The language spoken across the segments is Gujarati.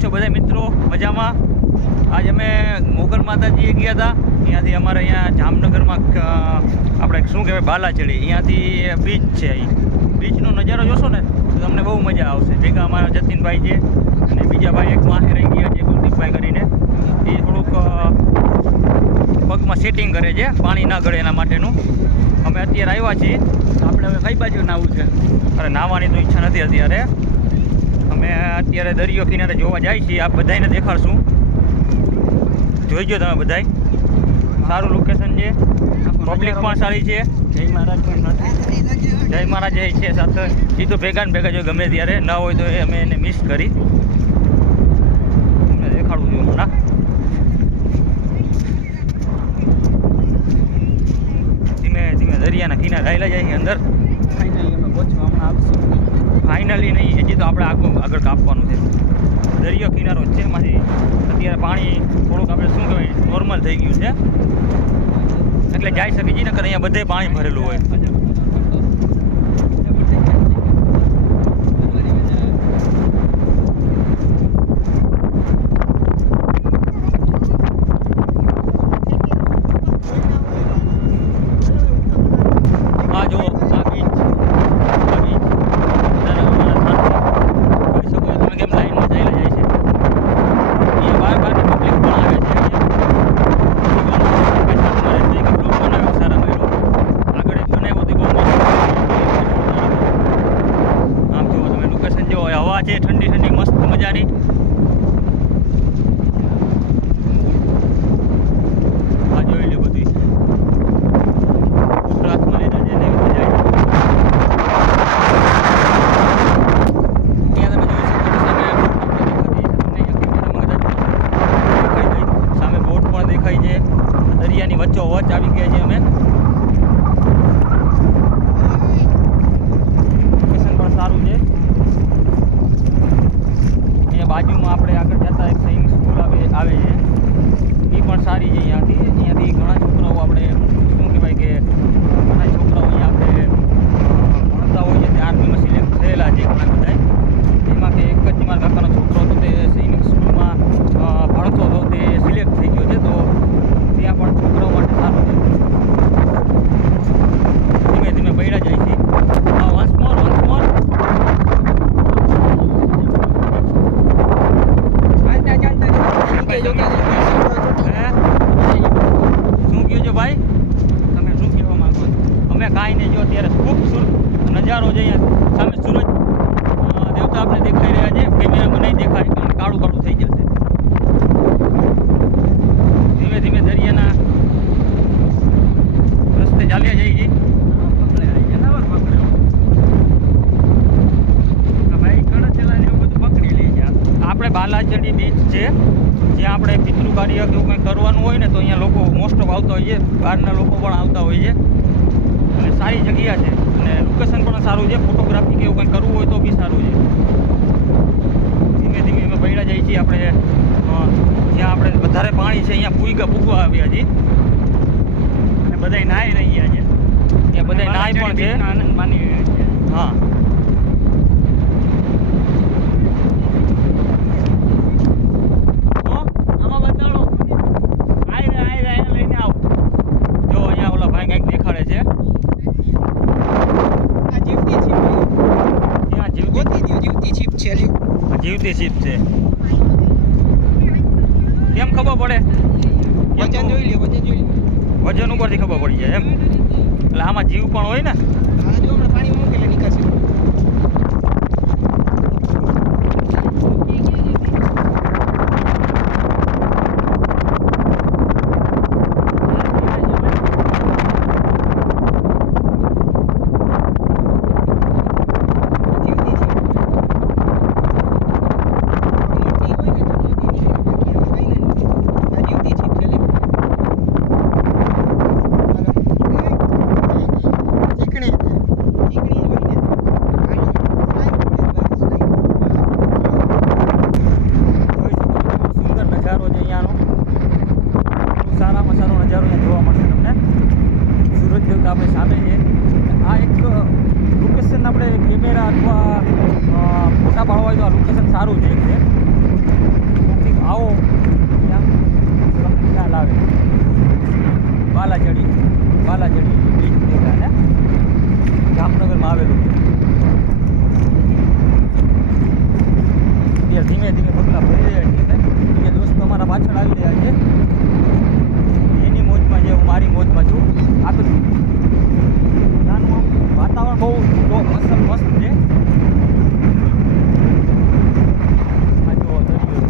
છો બધા મિત્રો? મજામાં? આજ અમે મોગલ માતાજીએ ગયા હતા. અહીંયાથી અમારે અહીંયા જામનગરમાં આપણે શું કહેવાય બાલાચડી, અહીંયાથી બીચ છે. અહીં બીચનો નજારો જોશો ને તો તમને બહુ મજા આવશે. ભેગા અમારા જતીનભાઈ છે અને બીજા ભાઈ એક વાહે રહી ગયા છે કુલદીપભાઈ કરીને. એ થોડુંક પગમાં સેટિંગ કરે છે, પાણી ના ગળે એના માટેનું. અમે અત્યારે આવ્યા છીએ, આપણે હવે કઈ બાજુ નાહવું છે? અરે નાહવાની તો ઈચ્છા નથી અત્યારે. અમે અત્યારે દરિયો કિનારે જોવા જાય છીએ. આપ બધાને દેખાડશું, જોઈજો તમે બધાય. સારું લોકેશન છે, પબ્લિક પણ સારી છે. જય મહારાજ પણ જય મહારાજ છે સાથે. એ તો ભેગા ને ભેગા જો ગમે ત્યારે ન હોય તો અમે એને મિસ કરી. તમને દેખાડવું જોઈએ હમણાં. ધીમે ધીમે દરિયાના કિનારે આવેલા જાય છે અંદર. ફાઇનલી અમે પહોંચવા હમણાં આવશું. ફાઇનલી નહીં, હજી તો આપણે આગળ કાપવાનું છે. દરિયો કિનારો છે, એમાંથી અત્યારે પાણી થોડુંક આપણે શું કહેવાય નોર્મલ થઈ ગયું છે, એટલે જઈ શકીએ છીએ. નકર અહીંયા બધે પાણી ભરેલું હોય. હવા છે ઠંડી ઠંડી મસ્ત મજાની. આ જોઈ લો બધું ગુજરાતમાં લીધા છે ને મજા આવી. સામે બોટ પણ દેખાય છે. દરિયાની વચ્ચો વચ્ચ આવી ગયા છે અમે. લોકેશન પણ સારું છે. બાજુમાં આપણે આગળ જતા એક સ્વિમિંગ સ્કૂલ આવે છે, એ પણ સારી છે. અહીંયાથી ઘણા છોકરાઓ આપણે શું કહેવાય કે ઘણા છોકરાઓ અહીંયા આપણે ભણતા હોય છે, તે આર્મીમાં સિલેક્ટ થયેલા છે ઘણા બધા. એમાં કે એક જ મારા કાકાનો છોકરો હતો, તે સ્વિમિંગ સ્કૂલમાં ભણતો હતો, તે સિલેક્ટ થઈ ગયો છે. તો ત્યાં પણ છોકરાઓ માટે સારું છે. ધીમે ધીમે પડ્યા જાય છે. વન્સ મોર શું કહો છો ભાઈ? તમે શું કહેવા માંગો છો? અમે કાંઈ નહીં, જો અત્યારે ખૂબસૂરત નજારો છે. અહીંયા સામે સૂરજ દેવતા આપણે દેખાઈ રહ્યા છે. કેમેરામાં નહીં દેખાય કારણ કે કાળું કાળું થઈ જશે. ધીમે ધીમે દરિયાના રસ્તે ચાલ્યા જઈએ છીએ. આપણે બાલાચડી બીચ છે, જ્યાં આપણે પિતૃ કાર્ય કે એવું કંઈ કરવાનું હોય ને તો અહીંયા લોકો મોસ્ટ ઓફ આવતા હોય છે. બહારના લોકો પણ આવતા હોય છે અને સારી જગ્યા છે અને લોકેશન પણ સારું છે. ફોટોગ્રાફી કે એવું કંઈ કરવું હોય તો બી સારું છે. ધીમે ધીમે અમે પડ્યા જઈએ છીએ. આપણે જ્યાં આપણે વધારે પાણી છે અહીંયા પૂગવા આવ્યા છીએ અને બધા નાહી રહ્યા છે. ત્યાં બધા નાહી પણ છે, આનંદ માની રહ્યા છે. હા, જીવતી શીપ છે. કેમ ખબર પડે? વજન જોઈ લે, વજન ઉપરથી ખબર પડી જાય એમ. એટલે આમાં જીવ પણ હોય ને. પાણી મૂકેલા નીકળશે. ધીમે ધીમે પગલાં ભરી રહ્યા છીએ એટલે બીજા દોસ્તો અમારા પાછળ આવી રહ્યા છે. એની મોજમાં છે, હું મારી મોજમાં છું. આ તો નાનું આમ વાતાવરણ બહુ મસ્ત છે. આ જો દરિયો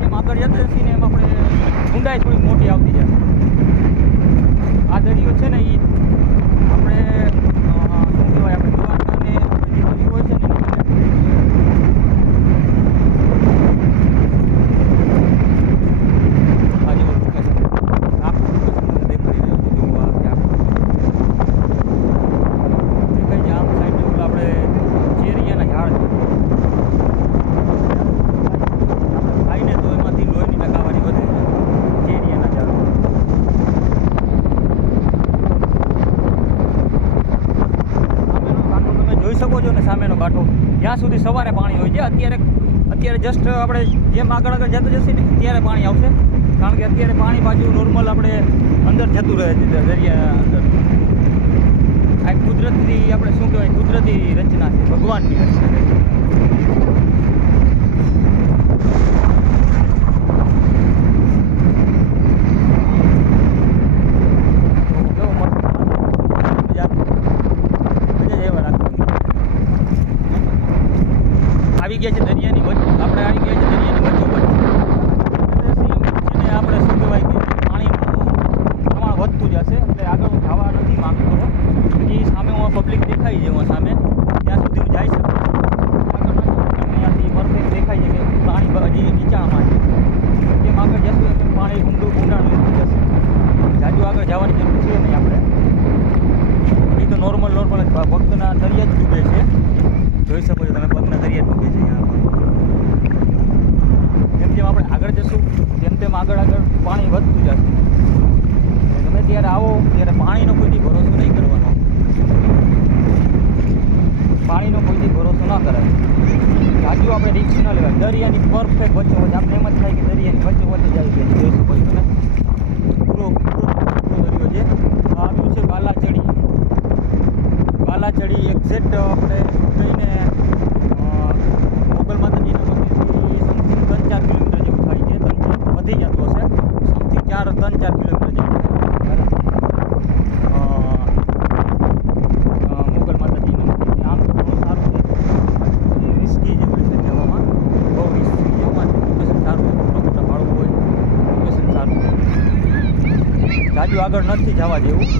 જેમ આગળ જતા જશે ને એમ આપણે ઊંડાઈ થોડી મોટી આવતી જાય. આ દરિયો છે ને એ આપણે શું કહેવાય, આપણે દ્વારકાને આપણે જે દરિયો હોય છે ને આ જેવો લોકેશન આખું લોકેશન દેખાઈ રહ્યું છે. જેવું આ કે આખું દેખાય છે. આમ સાઈડ ઓલા આપણે ચેરિયાના ઝાડ છે. આપણે ખાઈને તો એમાંથી લોહીની ટકાવારી વધે છે. ચેરિયાના ઝાડ જોઈ શકો છો ને સામેનો કાંઠો. જ્યાં સુધી સવારે પાણી હોય છે. અત્યારે જસ્ટ આપણે જેમ આગળ જતું જશે ને ત્યારે પાણી આવશે. કારણ કે અત્યારે પાણી પાછું નોર્મલ આપણે અંદર જતું રહે છે દરિયા અંદર. આ કુદરતી આપણે શું કહેવાય, કુદરતી રચના છે, ભગવાનની રચના છે. આવી ગયા છે દરિયાની વચ્ચે. આપણે આવી ગયા છે દરિયાની વચ્ચોવચ્ચ. છે ને આપણે શું કહેવાય કે પાણીનું પ્રમાણ વધતું જશે. એટલે આગળ હું જવા નથી માગતો. હજી સામે હું પબ્લિક દેખાઈ છે, હું સામે ત્યાં સુધી હું જઈ શકું. આગળ અહીંયાથી પરફેક્ટ દેખાય છે કે પાણી હજી નીચાણમાં છે. જેમ આગળ જશું એમ પાણી ઊંડાણ લેતું જશે. જાજુ આગળ જવાની જરૂર છે નહીં આપણે. એ તો નોર્મલ જ ભક્તના દરિયા જ ડૂબે છે. જોઈ શકો છો તમે, પગના દરિયા ડૂબે છે અહીંયા પર. જેમ જેમ આપણે આગળ જશું તેમ આગળ પાણી વધતું જશે. તમે ત્યારે આવો ત્યારે પાણીનો કોઈથી ભરોસો નહીં કરવાનો. પાણીનો કોઈથી ભરોસો ના કરાય. આજુ આપણે રિસ્ક ન લેવાય. દરિયાની પરફેક્ટ વચ્ચે આપણે એમ જ થાય કે દરિયાની વચ્ચે જાય છે. જોઈ શકો છો તમે, પૂરો દરિયો છે. આવ્યું છે બાલાચડી. એક્ઝેક્ટ આપણે કહીને મોગલ માતાજીના મંદિરથી સમથિંગ 3-4 કિલોમીટર જેવું થાય છે. વધી જતું હશે. સમથિંગ 3-4 કિલોમીટર જેવું મોગલ માતાજીનું મંદિર. આમ તો ઘણું સારું છે. રિસ્કી જેવું છે જવામાં, બહુ રિસ્કી જેવું. લોકેશન સારું હોય, મોટા ભાડું હોય, લોકેશન સારું. જાજુ આગળ નથી જવા જેવું.